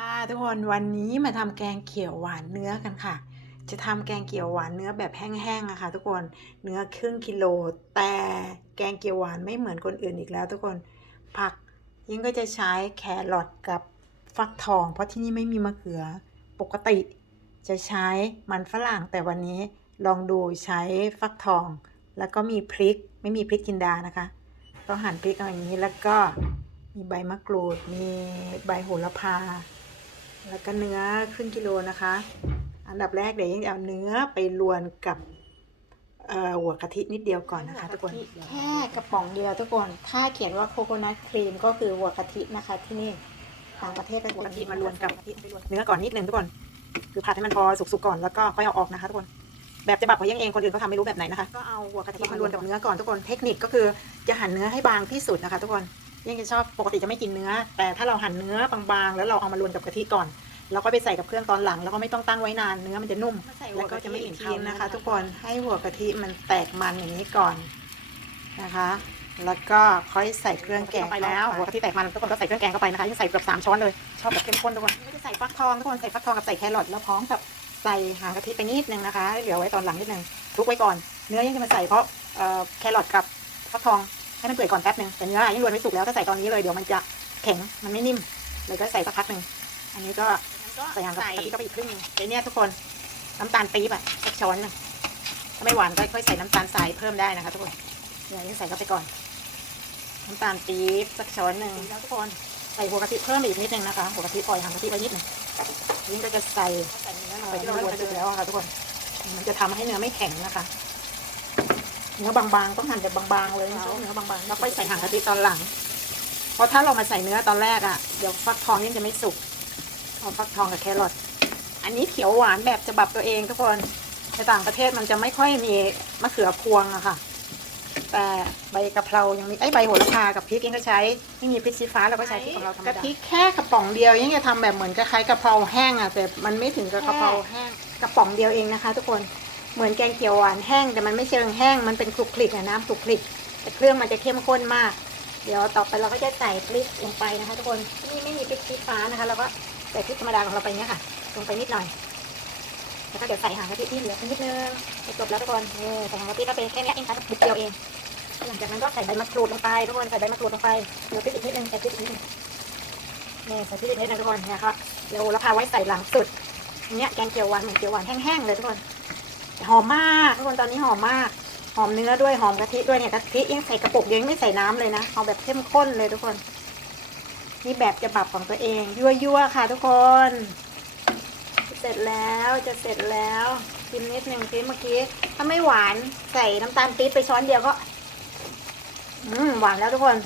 ค่ะทุกคนวันนี้มาทำแกงเขียวหวานเนื้อกันค่ะ จะทำแกงเขียวหวานเนื้อแบบแห้งๆอะค่ะ ทุกคนเนื้อครึ่งกิโล แต่แกงเขียวหวานไม่เหมือนคนอื่นอีกแล้ว ทุกคนผักยิ่งก็จะใช้แครอทกับฟักทอง เพราะที่นี่ไม่มีมะเขือปกติ จะใช้มันฝรั่งแต่วันนี้ลองดูใช้ฟักทอง แล้วก็มีพริกไม่มีพริกจินดานะคะก็หั่นพริกเอาอย่างนี้แล้วก็มีใบมะกรูด มีใบโหระพา แล้วก็เนื้อครึ่งกิโลนะคะ อันดับแรกเดี๋ยวยังเอาเนื้อไปรวนกับเอ่อหัวกะทินิดเดียวก่อนนะคะทุกคนแค่กระป๋องเดียวทุกคน ถ้าเขียนว่าโคโคนัทครีมก็คือหัวกะทินะคะที่นี่ต่างประเทศก็หัวกะทิมารวนกับเนื้อก่อนนิดนึงทุกคน คือผัดให้มันพอสุกๆก่อนแล้วก็ค่อยเอาออกนะคะทุกคนแบบจะบับของยังเองคนอื่นเขาทำไม่รู้แบบไหนนะคะก็เอาหัวกะทิมารวนกับเนื้อก่อนทุกคนเทคนิคก็คือจะหั่นเนื้อให้บางที่สุดนะคะ ทุกคน ยังจะชอบปกติจะไม่กินเนื้อ แต่ถ้าเราหั่นเนื้อบางๆ แล้วเราเอามารวนกับกะทิก่อน แล้วก็ไปใส่กับเครื่องตอนหลัง แล้วก็ไม่ต้องตั้งไว้นานเนื้อมันจะนุ่มแล้วก็จะไม่เหม็นคาวนะคะ ทุกคนให้หัวกะทิมันแตกมันอย่างนี้ก่อนนะคะ แล้วก็ค่อยใส่เครื่องแกงไปแล้วหัวกะทิแตกมันทุกคนก็ใส่เครื่องแกงเข้าไปนะคะยิ่งใส่เกือบสามช้อนเลยชอบแบบเข้มข้นทุกคนก็จะใส่ฟักทองทุกคนใส่ฟักทองกับใส่แครอทแล้วพร้อมกับใส่หางกะทิไปนิดนึงนะคะเหลือไว้ตอนหลังนิดนึงคลุกไว้ก่อน เนื้อยังจะมาใส่เพราะเอ่อแครอทกับฟักทอง ให้มันเปื่อยก่อนแป๊บนึงแต่เนื้อยิ่งรวนไม่สุกแล้วถ้าใส่ตอนนี้เลยเดี๋ยวมันจะแข็งมันไม่นิ่มเลยก็ใส่สักพักหนึ่งอันนี้ก็ใส่หางกะทิเข้าไปอีกครึ่งนึงแต่เนี่ยทุกคนน้ำตาลปี๊บอะสักช้อนหนึงถ้าไม่หวานก็ค่อยใส่น้ำตาลทรายเพิ่มได้นะคะทุกคนเนี่ยยังใส่เข้าไปก่อน น้ำตาลปี๊บสักช้อนหนึ่งแล้วทุกคนใส่หัวกะทิเพิ่มอีกนิดนึงนะคะหัวกะทิปล่อยหางกะทิไปนิดนึงยิ่งก็จะใส่ใส่เนื้อลงไปที่เรารวนแล้วค่ะทุกคน มันจะทำให้เนื้อไม่แข็งนะคะ เนื้อบางๆต้องหั่นแบบบางๆเลยนะเนื้อบางๆแล้วค่อยใส่หางกะทิตอนหลัง เพราะถ้าเรามาใส่เนื้อตอนแรกอะเดี๋ยวฟักทองยิ่งจะไม่สุกเอาฟักทองกับแครอทอันนี้เขียวหวานแบบฉบับตัวเองทุกคนในต่างประเทศมันจะไม่ค่อยมีมะเขือพวงอะค่ะ แต่ใบกะเพรายังมีไอ้ยใบโหระพากับพริกยังก็ใช้ไม่มีพริกชี้ฟ้าเราก็ใช้พริกของเราธรรมดากะทิแค่กระป๋องเดียวยังจะทำแบบเหมือนคล้ายๆกะเพราแห้งอะแต่มันไม่ถึงกับกะเพราแห้งกระป๋องเดียวเองนะคะ ทุกคน เหมือนแกงเขียวหวานแห้งแต่มันไม่เชิงแห้งมันเป็นคลุกคลิกอะน้ำคลุกคลิก แต่เครื่องมันจะเข้มข้นมาก เดี๋ยวต่อไปเราก็จะใส่พริกลงไปนะคะ ทุกคนที่นี่ไม่มีพริกชี้ฟ้านะคะเราก็ใส่พริกธรรมดาของเราไปเนี้ยค่ะ ลงไปนิดหน่อยแล้วก็เดี๋ยวใส่หางกะทิที่เหลือนิดนึงจะจบแล้วทุกคนนี่ใส่หางกะทิก็เป็นแค่นี้เองค่ะบุกเดียวเองหลังจากนั้นก็ใส่ใบมะกรูดลงไปทุกคนใส่ใบมะกรูดลงไปเหลือพริกอีกนิดนึงใส่พริกอีกนิดนึงนี่ใส่พริกอีกนิดนึงทุกคนเนี่ยครับเดี๋ยวเราพาไว้ใส่หลังสุดเนี้ยแกงเขียวหวานเหมือนเขียวหวานแห้งๆเลยทุกคน หอมมากทุกคนตอนนี้หอมมาก หอมเนื้อด้วยหอมกะทิด้วยเนี่ยกะทิยังใส่กระปุกเดียวยังไม่ใส่น้ำเลยนะเอาแบบเข้มข้นเลยทุกคน นี่แบบจะบับของตัวเองยั่วๆค่ะ ทุกคน เสร็จแล้วจะเสร็จแล้วชิมนิดหนึ่งซิเมื่อกี้ถ้าไม่หวานใส่น้ำตาลปี๊บไปช้อนเดียวก็ อืมหวานแล้วทุกคน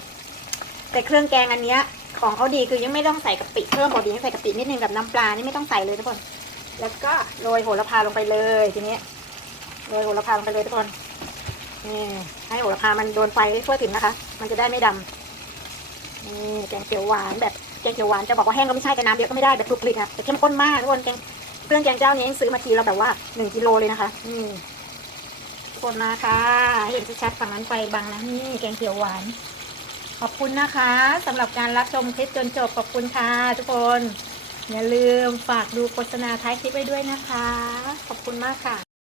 แต่เครื่องแกงอันเนี้ย ของเขาดีคือยังไม่ต้องใส่กะปิเพิ่มบอดีใส่กะปินิดนึงกับน้ำปลานี่ไม่ต้องใส่เลยทุกคนแล้วก็โรยโหระพาลงไปเลยทีนี้ โรยโหระพาลงไปเลยทุกคนนี่ให้โหระพามันโดนไฟทั่วถึงนะคะ มันจะได้ไม่ดำนี่แกงเขียวหวานแบบแกงเขียวหวานจะบอกว่าแห้งก็ไม่ใช่แต่น้ำเยอะก็ไม่ได้แบบคลุกคลิกค่ะแต่เข้มข้นมากทุกคนแกงเครื่องแกงเจ้านี้ซื้อมาทีเราแบบว่าหนึ่งกิโลเลยนะคะนี่ทุกคนมาค่ะเห็นชัดๆฝั่งนั้นไฟบังนะนี่แกงเขียวหวาน ขอบคุณนะคะสำหรับการรับชมคลิปจนจบขอบคุณค่ะทุกคนอย่าลืมฝากดูโฆษณาท้ายคลิปไว้ด้วยนะคะ ขอบคุณมากค่ะ